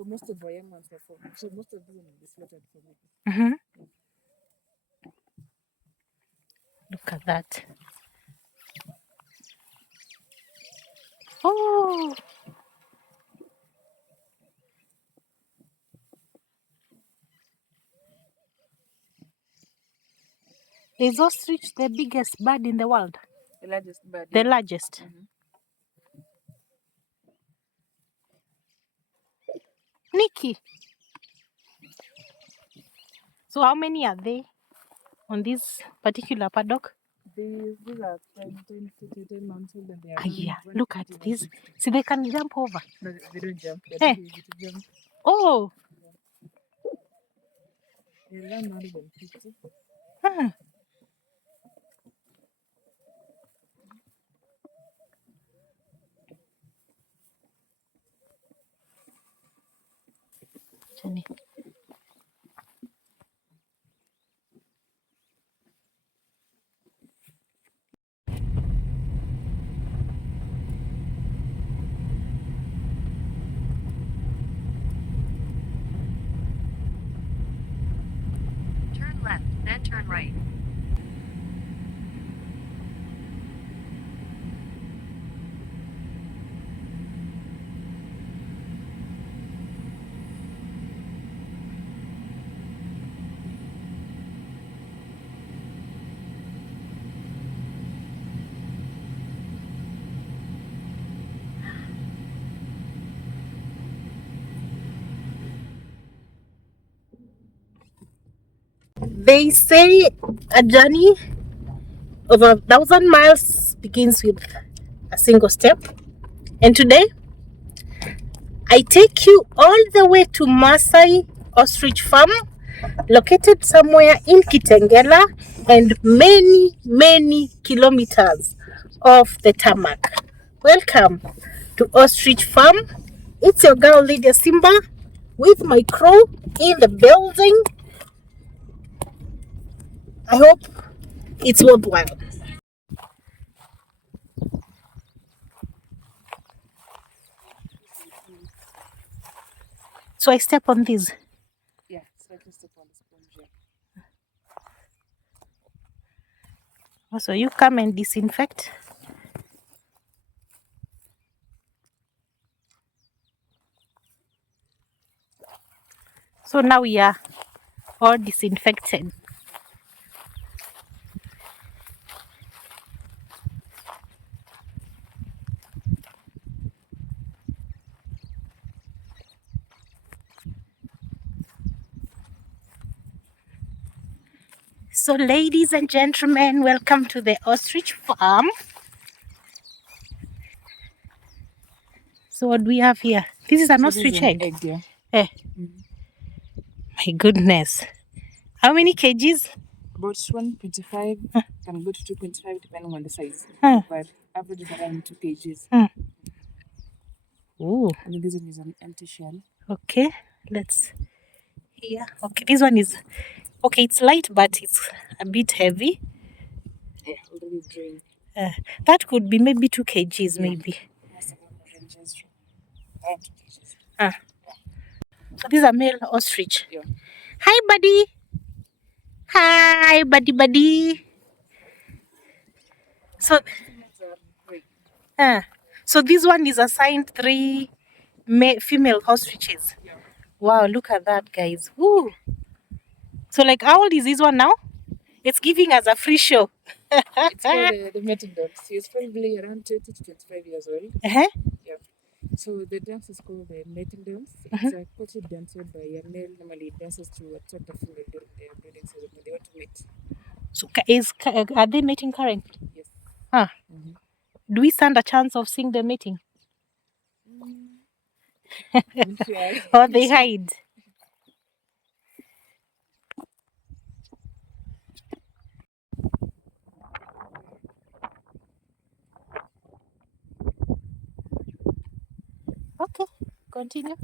So most of our young ones are for. So most of them will be slaughtered for meat. Look at that. Oh. Is ostrich the biggest bird in the world? The largest bird. The largest. Nikki. So how many are they on this particular paddock? These are 10 months old and they are Yeah, look at this. See, they can jump over. No, they don't jump. They're Hey. too easy to jump. Oh. They learn 150. Huh. Jenny. Turn left, then turn right. They say a journey of 1,000 miles begins with a single step. And today, I take you all the way to Masai Ostrich Farm, located somewhere in Kitengela and many, many kilometers off the tarmac. Welcome to Ostrich Farm. It's your girl Lydia Simba with my crew in the building. I hope it's worthwhile. So I step on these. Yeah, so I can step on the sponge. Also, you come and disinfect. So now we are all disinfected. So ladies and gentlemen, welcome to the ostrich farm. So what do we have here? This is an ostrich egg. Yeah. Eh. My goodness. How many kgs? About 1.5 can go to 2.5 depending on the size. But average is around 2 kgs. Ooh. And this one is an empty shell. Okay, let's here. Okay, this one is okay, it's light but it's a bit heavy. Yeah, already drained. That could be maybe 2 kgs, maybe. Most of them ranges from around 2 kgs. So these are male ostrich. Yeah. Hi, buddy. Hi, buddy. So, so this one is assigned 3 female ostriches. Yeah. Wow, look at that, guys. Woo. So, like, how old is this one now? It's giving us a free show. It's called the mating dance. He's probably around 20 to 25 years old. Yeah. So the dance is called the mating dance. It's a courtship dance whereby a male normally dances to attract a female during their breeding season when they want to mate. So Are they mating currently? Yes. Do we stand a chance of seeing them mating? Or they hide? Okay, continue.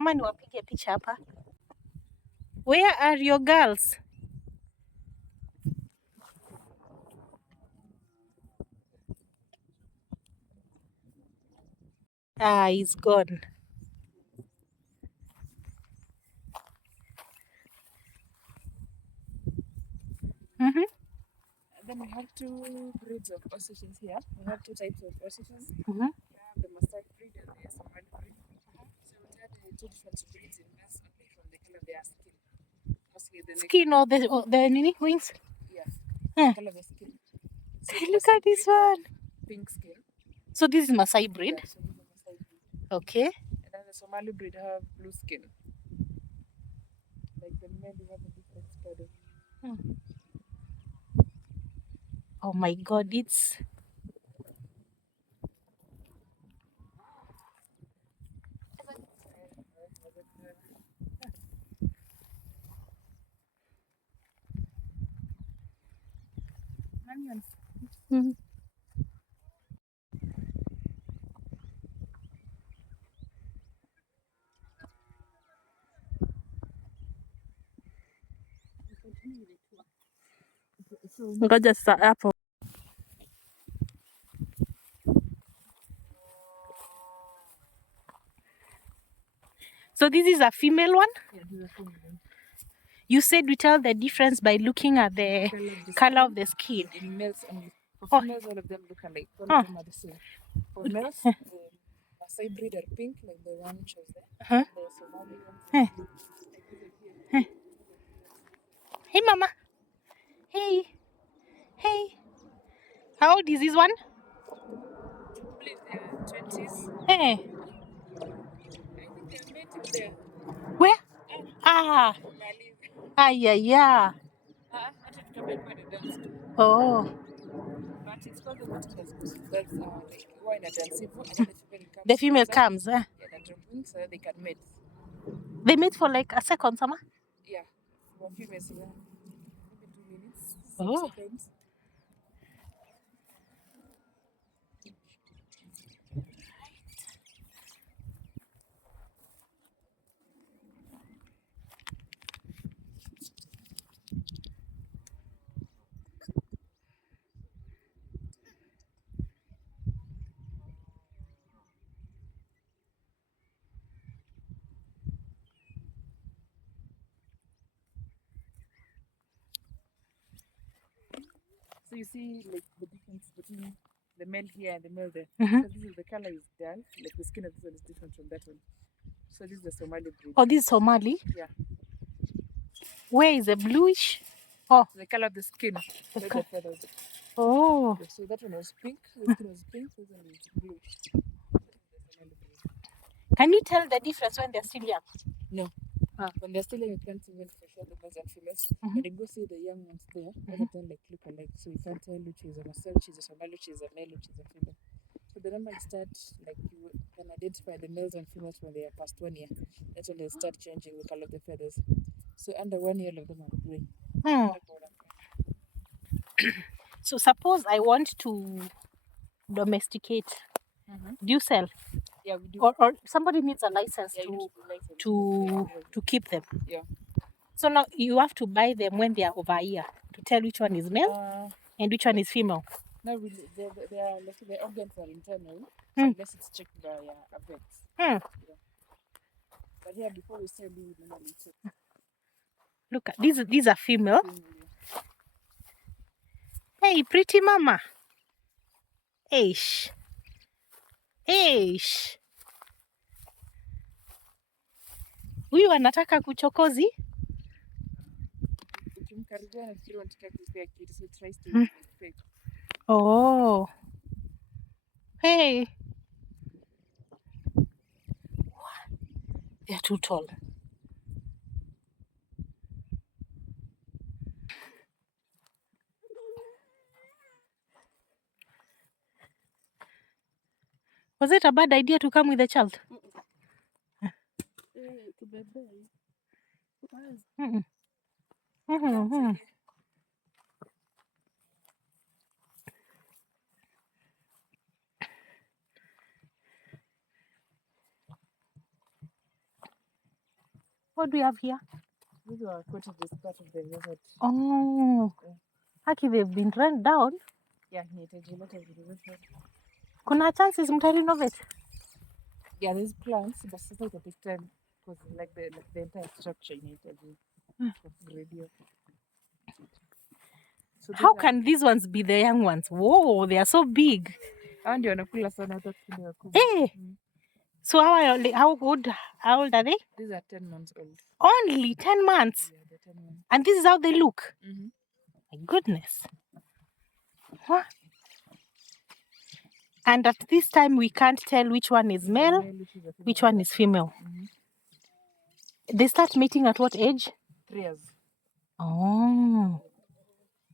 Ama niwapige picha hapa. Where are your girls? Ah, he's gone. Mm-hmm. Then we have two breeds of ostriches here. We have two types of ostriches. Mm-hmm. We have the Maasai breed and the Somali breed. So we had two different breeds in males only from the color of their skin. Mostly the neck. Skin or the nini wings? Yeah. Huh. Color of the skin. So Hey, the look Maasai at this breed had one. pink skin. So this is Maasai breed. Yeah, so this is the Maasai breed. Okay. And then the Somali breed have blue skin. Like the male, you have a different spread of. Oh my God, it's Onions. mm. Ngoja sasa hapo. So this is a female one? Yeah, these are female. You said we tell the difference by looking at the color of the skin. In males only. For Oh. females, all of them look alike. All Huh. of them are the same. For males, the Maasai breed are pink, like the one chose there. Uh-huh. The Somali ones Huh. are blue. Like these are here. Hey, mama. Hey. Hey. How old is this one? Probably in their 20s. Hey. I think they're mating there. Where? Ah. Ah, yeah. Hata tutabeba the dance too. Oh. But it's called the mating dance because that's like why in a dance and then The female closer. comes. Yeah, they drop wings so that they can mate. They mate for like a second, Sama? Yeah, for females, yeah. Maybe 2 minutes, Oh. seconds. So you see like the difference between the male here and the male there. Mm-hmm. So this is the color is dull, like the skin of this one is different from that one. So this is the Somali breed. Oh, this is Somali? Yeah. Where is the bluish? Oh. The color of the skin, The like the feathers. Oh. Yeah, so that one was pink, the skin was pink, this one is blue. Can you tell the difference when they're still young? No. Ah. When they're still young, you can't even for sure the males and females. Mhm. When you go see the young ones there, all of them like look alike. So you can't tell which is a Maasai, which is a Somali, which is a male, which is a female. So the normally start like you can identify the males and females when they are past 1 year. That's when they start changing the color of the feathers. So under 1 year, all of them are grey. Hmm. So suppose I want to domesticate. Do you sell? Yeah, we do. Or somebody needs a license Yeah, you to need to be licensed to keep them. Yeah. So now you have to buy them when they are over a year to tell which one is male and which one is female. No, really, they are like the organs are internal, so Hmm. unless it's checked by a vet. Hmm. But here, before we sell, we normally check. Look at these are female. Female, yeah. Hey, pretty mama. Eish. Eish. Huyu anataka kuchokozi. Ukimkaribia nafikiri wanataka kupea kitu, so it tries to fake. Oh. Hey. They're too tall. Was it a bad idea to come with a child? Mm-mm. Mm-hmm. What do we have here? These are cottages, part of the resort. Oh. Haki, they've been run down. Yeah, inahitaji a lot of renovation. Kuna chances mta renovate? Yeah, there's plants, but it's like a big time because like the entire structure in it as radio. So How can these ones be the young ones? Whoa, they are so big. and you wanakula sana hata kushinda wakubwa. Hey. So how old are they? These are 10 months old. Only 10 months. Yeah, they're 10 months. And this is how they look. Mm-hmm. My goodness. Huh? And at this time we can't tell which one is male, which one is female. Mm-hmm. They start mating at what age? 3 years. Oh.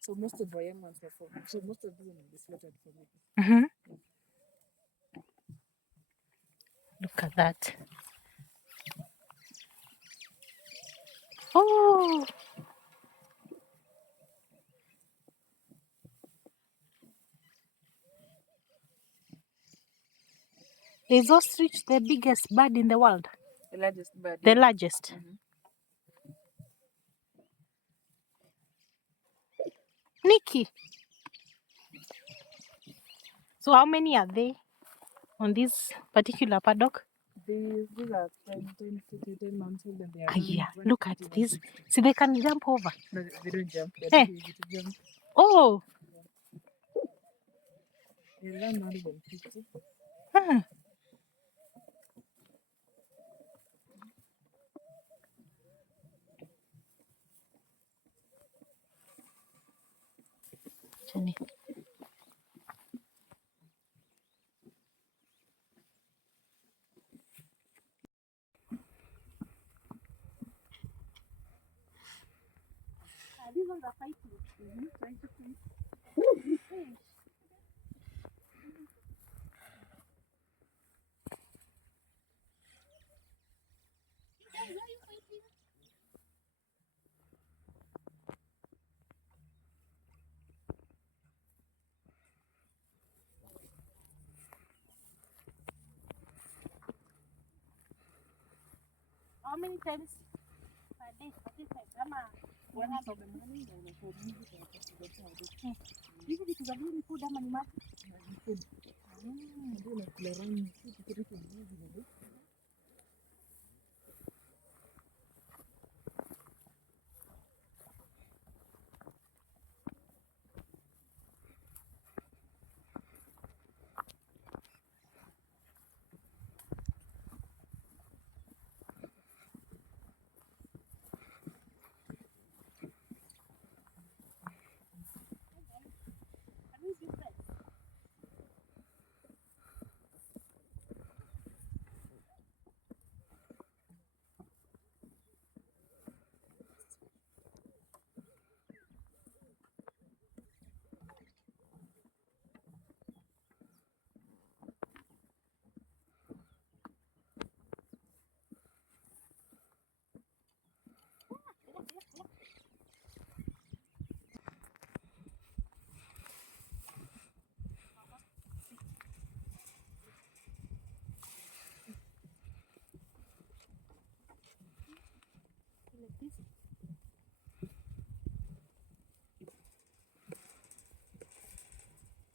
So most of the young ones are from. So most of them will be slaughtered for meat. Mm-hmm. Look at that. Oh. Is ostrich the biggest bird in the world? The largest bird. The yeah. largest. Mm-hmm. Nikki. So how many are they on this particular paddock? These are 10 months old and they are Yeah, around look at 150, this. 160. See, they can jump over. No, they don't jump. They're Hey. too easy to jump. Oh. They're around 150. Huh. Jenny. These ones are fighting. Trying to feed. How many times per day? One for the morning and for music and for the child. Hizi vitu za blue ni food ama ni maji? Food. Ndio nakula rangi. Kitu kingine.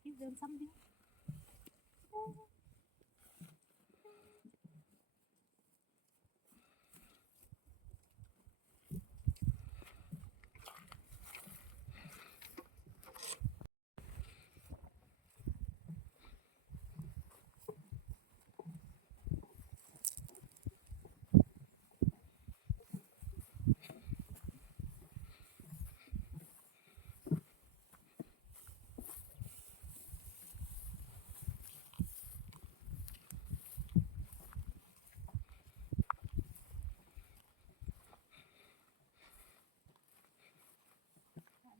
Give them something.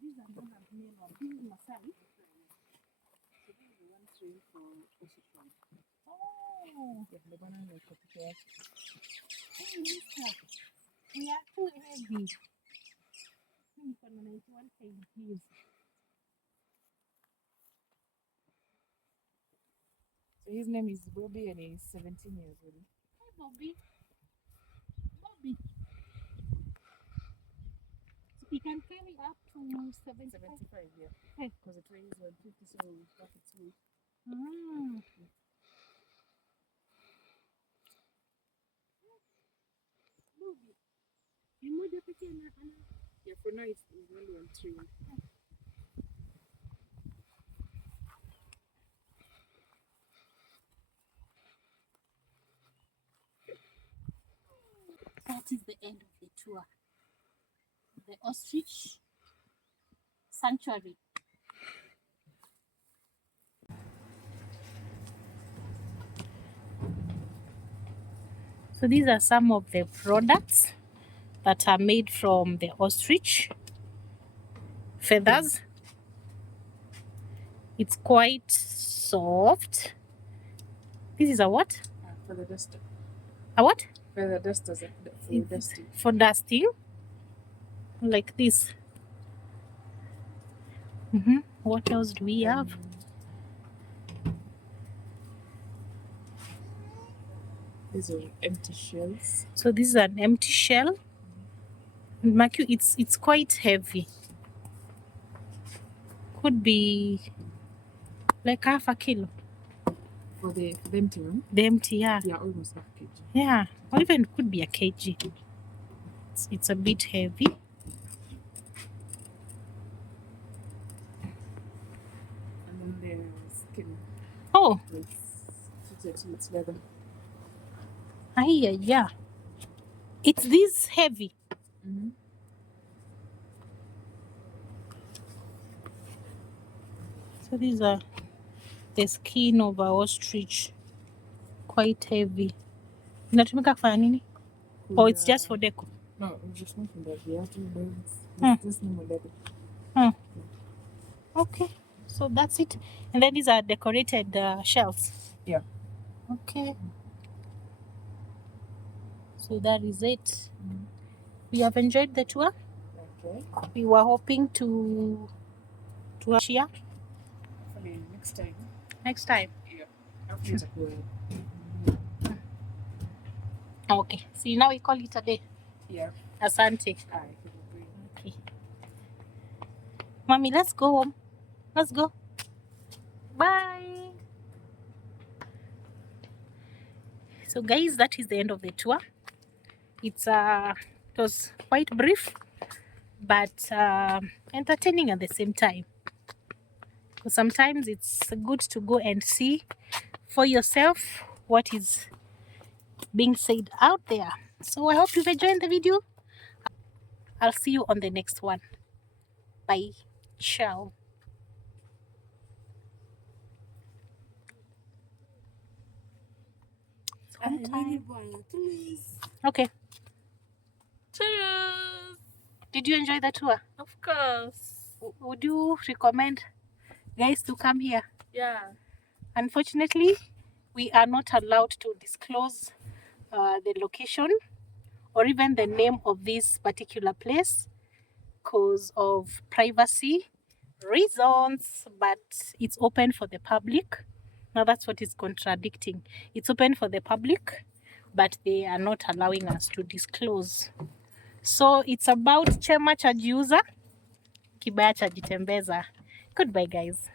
These are not male ones. This is Masai. So this is the one trained for Ostrich. Oh. Yeah, the banana like a picture. Hey, mister. We are too heavy. For 91 kgs. So his name is Bobby and he's 17 years old. Hey, Bobby. Bobby. So he can carry up to 75. 75, yeah. Hey. Because it weighs 150, so half its weight. Mm. Yeah, for now it's only on 3. That is the end of the tour. The Ostrich Sanctuary. So these are some of the products that are made from the ostrich feathers. It's quite soft. This is a what? For the duster. A what? For the dusters, for dusting. For dusting. Like this. What else do we have? These are empty shells. So this is an empty shell. Macu, it's quite heavy. Could be like half a kilo. For the empty one? The empty, yeah. Yeah, almost half kg. Yeah, or even could be a kg. It's a bit heavy. And then the skin. Oh, It's leather. yeah. It's this heavy. So these are the skin of a ostrich. Quite heavy. Inatumika kufanya nini? Oh, it's just for deco. No, it's not from the viatu. This normal leather. Okay, so that's it. And then these are decorated shells. Yeah. Okay. So that is it. We have enjoyed the tour. Okay. We were hoping to share Hopefully next time. next time. Yeah. Hopefully it's Okay. See, now we call it a day. Yeah. Asante. Aye. Okay. Mommy, let's go home. Let's go. Bye. So guys, that is the end of the tour. It was quite brief, but entertaining at the same time. Because sometimes it's good to go and see for yourself what is being said out there. So I hope you've enjoyed the video. I'll see you on the next one. Bye. Ciao. Okay. Cheers! Did you enjoy the tour? Of course. Would you recommend guys to come here? Yeah. Unfortunately, we are not allowed to disclose the location or even the name of this particular place because of privacy reasons, but it's open for the public. Now that's what is contradicting. It's open for the public, but they are not allowing us to disclose. So it's about chema cha jiuza, kibaya cha jitembeza. Goodbye guys.